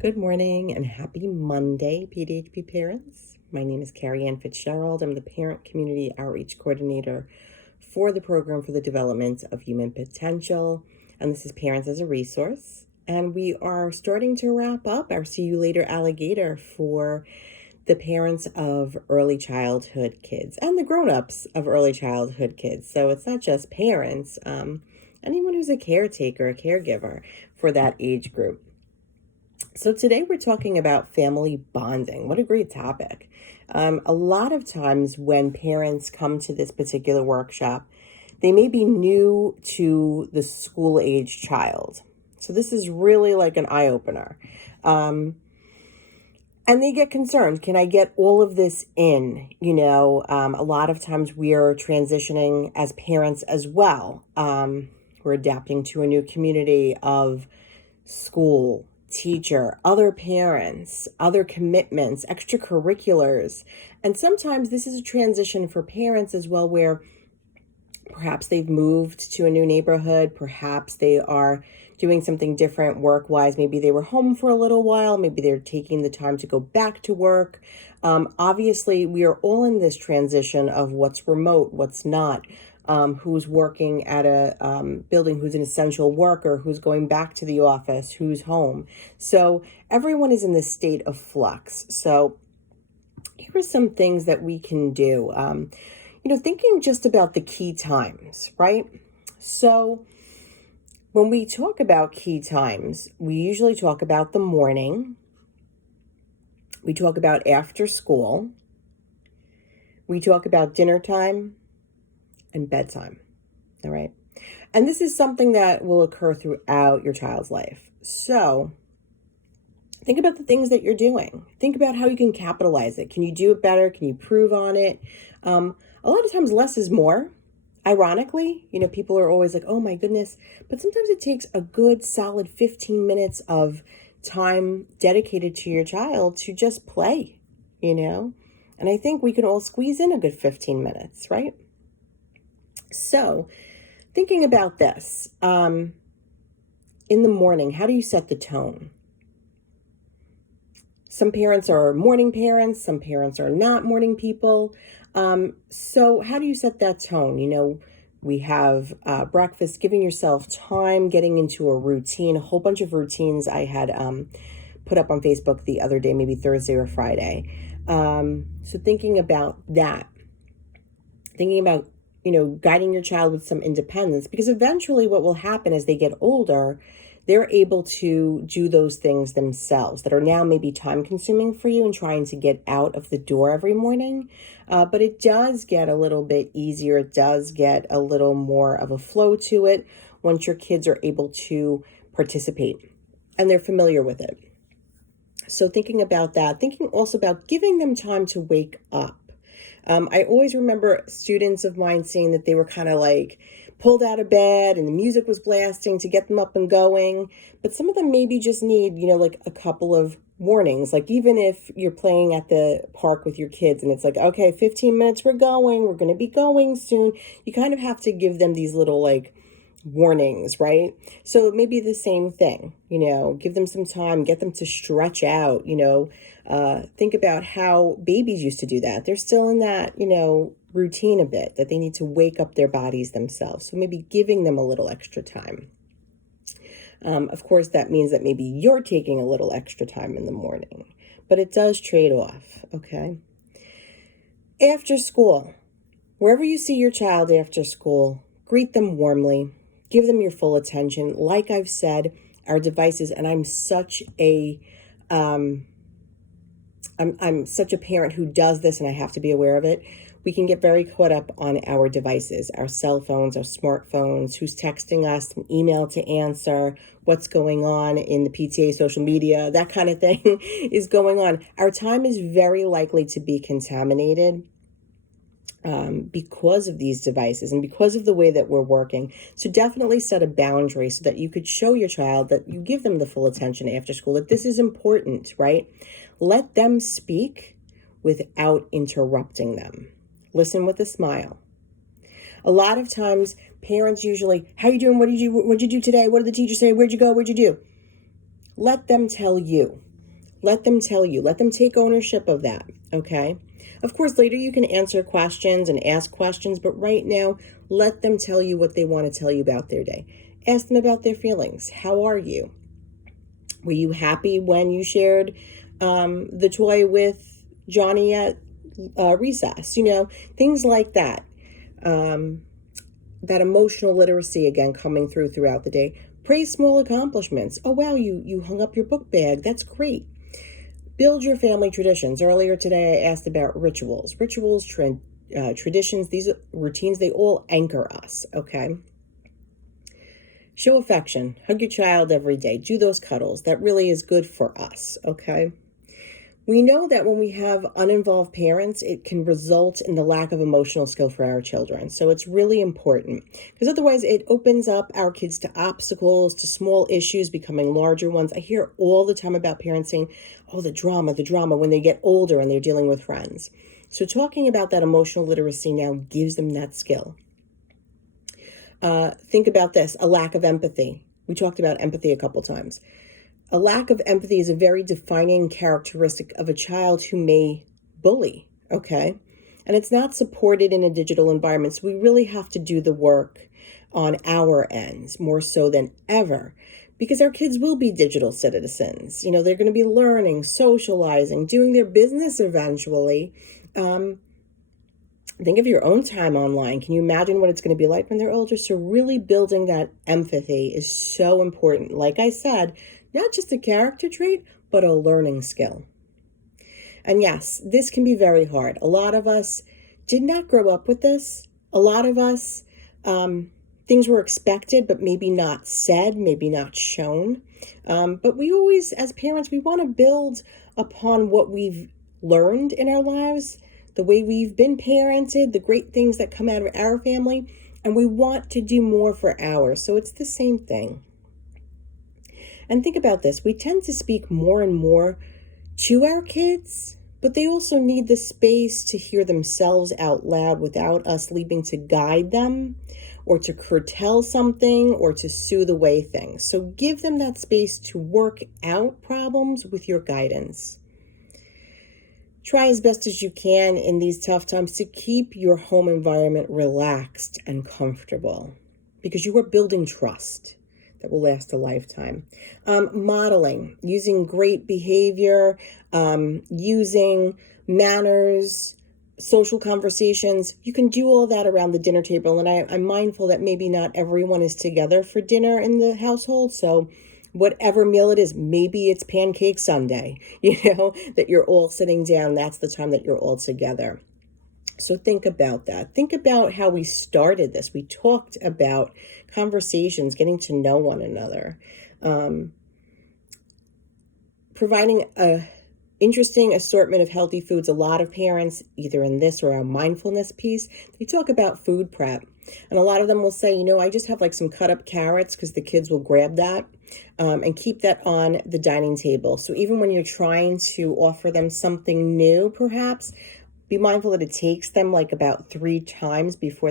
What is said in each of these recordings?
Good morning and happy Monday, PDHP parents. My name is Carrie Ann Fitzgerald. I'm the Parent Community Outreach Coordinator for the Program for the Development of Human Potential. And this is Parents as a Resource. And we are starting to wrap up our See You Later Alligator for the parents of early childhood kids and the grown-ups of early childhood kids. So it's not just parents, anyone who's a caretaker, a caregiver for that age group. So today we're talking about family bonding. What a great topic. A lot of times when parents come to this particular workshop, they may be new to the school age child. So this is really like an eye-opener. And they get concerned. Can I get all of this in? A lot of times we are transitioning as parents as well. We're adapting to a new community of school, teacher, other parents, other commitments, extracurriculars. And sometimes this is a transition for parents as well, where perhaps they've moved to a new neighborhood, perhaps they are doing something different work-wise. Maybe they were home for a little while, maybe they're taking the time to go back to work. Obviously, we are all in this transition of what's remote, what's not. Who's working at a building, who's an essential worker, who's going back to the office, who's home. So everyone is in this state of flux. So here are some things that we can do. Thinking just about the key times, right? So when we talk about key times, we usually talk about the morning. We talk about after school. We talk about dinner time and bedtime. All right. And this is something that will occur throughout your child's life. So think about the things that you're doing. Think about how you can capitalize it. Can you do it better? Can you improve on it? A lot of times less is more. Ironically, people are always like, oh my goodness. But sometimes it takes a good solid 15 minutes of time dedicated to your child to just play, And I think we can all squeeze in a good 15 minutes, right? So thinking about this, in the morning, how do you set the tone? Some parents are morning parents, some parents are not morning people. So how do you set that tone? We have breakfast, giving yourself time, getting into a routine, a whole bunch of routines I had put up on Facebook the other day, maybe Thursday or Friday. So thinking about that, thinking about guiding your child with some independence, because eventually what will happen as they get older, they're able to do those things themselves that are now maybe time consuming for you and trying to get out of the door every morning. But it does get a little bit easier. It does get a little more of a flow to it once your kids are able to participate and they're familiar with it. So thinking about that, thinking also about giving them time to wake up. I always remember students of mine saying that they were kind of like pulled out of bed and the music was blasting to get them up and going. But some of them maybe just need, like a couple of warnings. Like even if you're playing at the park with your kids and it's like, okay, 15 minutes, we're going to be going soon. You kind of have to give them these little warnings, right? So maybe the same thing, give them some time, get them to stretch out, think about how babies used to do that. They're still in that, routine a bit, that they need to wake up their bodies themselves. So maybe giving them a little extra time. Of course, that means that maybe you're taking a little extra time in the morning, but it does trade off, okay? After school, wherever you see your child after school, greet them warmly. Give them your full attention. Like I've said, our devices, and I'm such a I'm such a parent who does this, and I have to be aware of it. We can get very caught up on our devices, our cell phones, our smartphones, who's texting us, an email to answer, what's going on in the PTA social media, that kind of thing is going on. Our time is very likely to be contaminated because of these devices and because of the way that we're working. So definitely set a boundary so that you could show your child that you give them the full attention after school, that this is important, right? Let them speak without interrupting them. Listen with a smile. A lot of times parents usually, how you doing? What'd you do today? What did the teacher say? Where'd you go? What'd you do? Let them tell you. Let them tell you. Let them take ownership of that, okay? Of course, later you can answer questions and ask questions, but right now, let them tell you what they want to tell you about their day. Ask them about their feelings. How are you? Were you happy when you shared the toy with Johnny at recess? Things like that. That emotional literacy, again, coming throughout the day. Praise small accomplishments. Oh, wow, you hung up your book bag. That's great. Build your family traditions. Earlier today, I asked about rituals. Rituals, traditions, these routines, they all anchor us, okay? Show affection. Hug your child every day. Do those cuddles. That really is good for us, okay? We know that when we have uninvolved parents, it can result in the lack of emotional skill for our children. So it's really important, because otherwise it opens up our kids to obstacles, to small issues becoming larger ones. I hear all the time about parents saying, oh, the drama, when they get older and they're dealing with friends. So talking about that emotional literacy now gives them that skill. Think about this, a lack of empathy. We talked about empathy a couple times. A lack of empathy is a very defining characteristic of a child who may bully, okay? And it's not supported in a digital environment. So we really have to do the work on our ends more so than ever, because our kids will be digital citizens. They're going to be learning, socializing, doing their business eventually. Think of your own time online. Can you imagine what it's going to be like when they're older? So really building that empathy is so important. Like I said, not just a character trait, but a learning skill. And yes, this can be very hard. A lot of us did not grow up with this. A lot of us, things were expected, but maybe not said, maybe not shown. But we always, as parents, we want to build upon what we've learned in our lives, the way we've been parented, the great things that come out of our family, and we want to do more for ours. So it's the same thing. And think about this. We tend to speak more and more to our kids, but they also need the space to hear themselves out loud without us leaving to guide them or to curtail something or to soothe away things. So give them that space to work out problems with your guidance. Try as best as you can in these tough times to keep your home environment relaxed and comfortable, because you are building trust that will last a lifetime. Modeling, using great behavior, using manners, social conversations. You can do all that around the dinner table. And I'm mindful that maybe not everyone is together for dinner in the household. So whatever meal it is, maybe it's pancake Sunday, that you're all sitting down. That's the time that you're all together. So think about that. Think about how we started this. We talked about conversations, getting to know one another, providing a interesting assortment of healthy foods. A lot of parents, either in this or our mindfulness piece, they talk about food prep. And a lot of them will say, I just have like some cut up carrots, because the kids will grab that and keep that on the dining table. So even when you're trying to offer them something new, perhaps, be mindful that it takes them like about 3 times before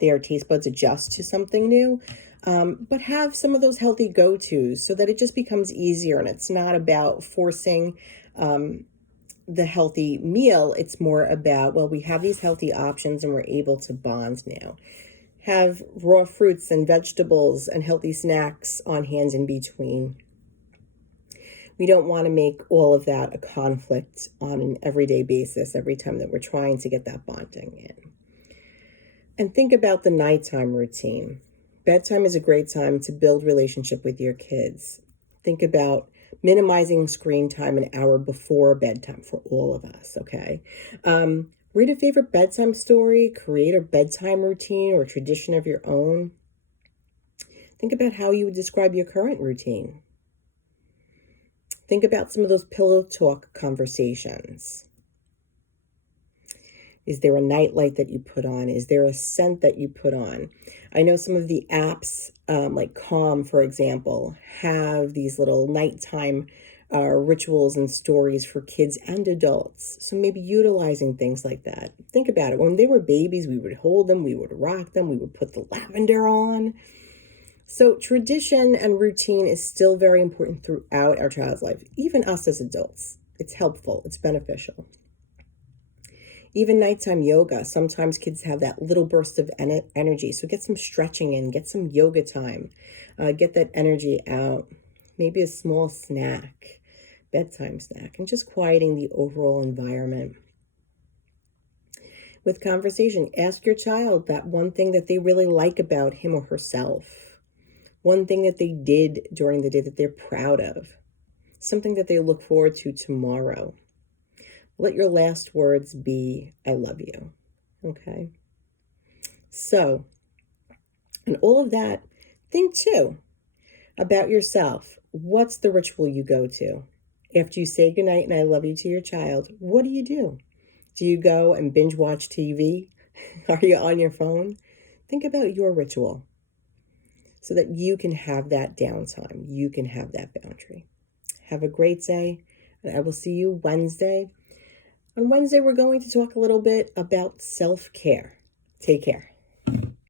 their taste buds adjust to something new. But have some of those healthy go-tos so that it just becomes easier, and it's not about forcing the healthy meal. It's more about, well, we have these healthy options and we're able to bond now. Have raw fruits and vegetables and healthy snacks on hand in between. We don't want to make all of that a conflict on an everyday basis every time that we're trying to get that bonding in. And think about the nighttime routine. Bedtime is a great time to build relationship with your kids. Think about minimizing screen time an hour before bedtime for all of us, okay? Read a favorite bedtime story, create a bedtime routine or tradition of your own. Think about how you would describe your current routine. Think about some of those pillow talk conversations. Is there a nightlight that you put on? Is there a scent that you put on? I know some of the apps, like Calm, for example, have these little nighttime rituals and stories for kids and adults. So maybe utilizing things like that. Think about it. When they were babies, we would hold them, we would rock them, we would put the lavender on. So tradition and routine is still very important throughout our child's life, even us as adults. It's helpful, it's beneficial. Even nighttime yoga, sometimes kids have that little burst of energy. So get some stretching in, get some yoga time, get that energy out. Maybe a small snack, bedtime snack, and just quieting the overall environment. With conversation, ask your child that one thing that they really like about him or herself, one thing that they did during the day that they're proud of, something that they look forward to tomorrow. Let your last words be, I love you. Okay? So, and all of that, think too about yourself. What's the ritual you go to? After you say goodnight and I love you to your child, what do you do? Do you go and binge watch TV? Are you on your phone? Think about your ritual so that you can have that downtime. You can have that boundary. Have a great day, and I will see you Wednesday. On Wednesday, we're going to talk a little bit about self-care. Take care.